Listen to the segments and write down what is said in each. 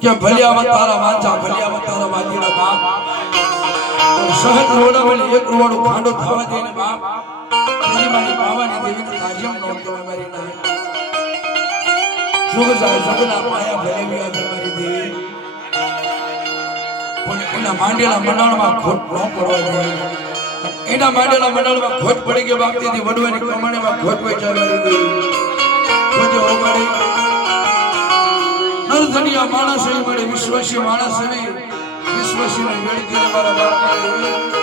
क्या भलिया तारा वाचा भलिया तारा वाजीड़ा बाप और सहज रोड़ा वाली एक रोड़ खांडो थावा देने बाप तेरी मारी पावानी देवी के काजियम नोट में मेरी ना सुग ना पाया भले भी आज मेरी देवी उन्हें मांडेला मंडल में खोट न पड़वा दे एना मांडेला मंडल में खोट पड़ी के बाप तेरी वडवानी कमाने में खोट पे जा मेरी देवी तुझे हो बड़ी नरधनिया मानस है बड़े विश्वासी मानस है विश्वासी ने लड़की हमारा बाप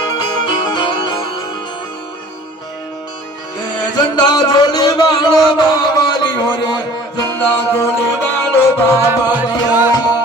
ये झंडा जोली वालो बाबाली हो रे झंडा जोली वालो बाबाली